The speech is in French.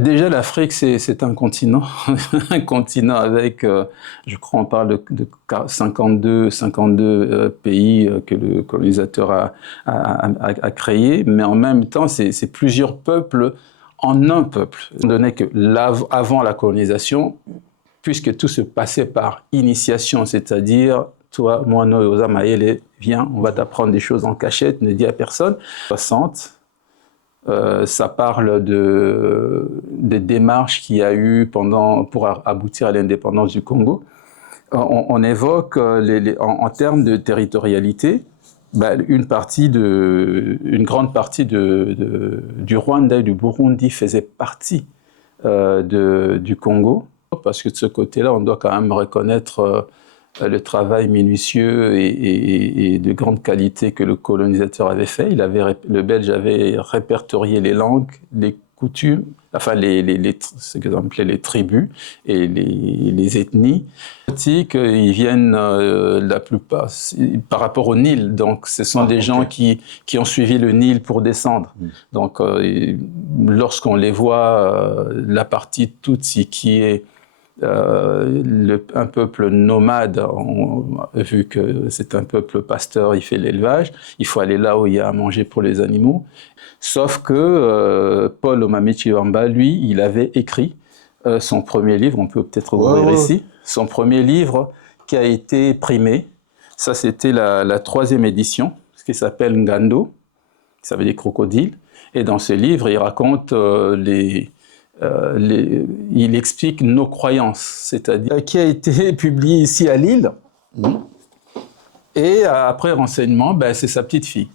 Déjà, l'Afrique, c'est un continent, un continent avec, je crois, on parle de 52 pays que le colonisateur a créé, mais en même temps, c'est plusieurs peuples en un peuple. Étant donné que avant la colonisation, puisque tout se passait par initiation, c'est-à-dire, toi, moi, Noyosa Mayele, viens, on va t'apprendre des choses en cachette, ne dis à personne. 60. Ça parle des démarches qu'il y a eu pour aboutir à l'indépendance du Congo. On évoque en termes de territorialité, une grande partie du Rwanda et du Burundi faisait partie du Congo, parce que de ce côté-là, on doit quand même reconnaître le travail minutieux et de grande qualité que le colonisateur avait fait. Le Belge avait répertorié les langues, les coutumes, enfin ce que l'on appelait les tribus et les ethnies. Ils viennent la plupart par rapport au Nil, donc ce sont des gens qui ont suivi le Nil pour descendre. Donc lorsqu'on les voit, la partie Tutsi qui est un peuple nomade, vu que c'est un peuple pasteur, il fait l'élevage, il faut aller là où il y a à manger pour les animaux. Sauf que Paul Omami-Chibamba, lui, il avait écrit son premier livre, on peut peut-être ouvrir ici, son premier livre qui a été primé. Ça, c'était la 3e édition, ce qui s'appelle Ngando, ça veut dire crocodile. Et dans ce livre, il raconte il explique nos croyances, c'est-à-dire qui a été publié ici à Lille. Et après renseignement, c'est sa petite fille.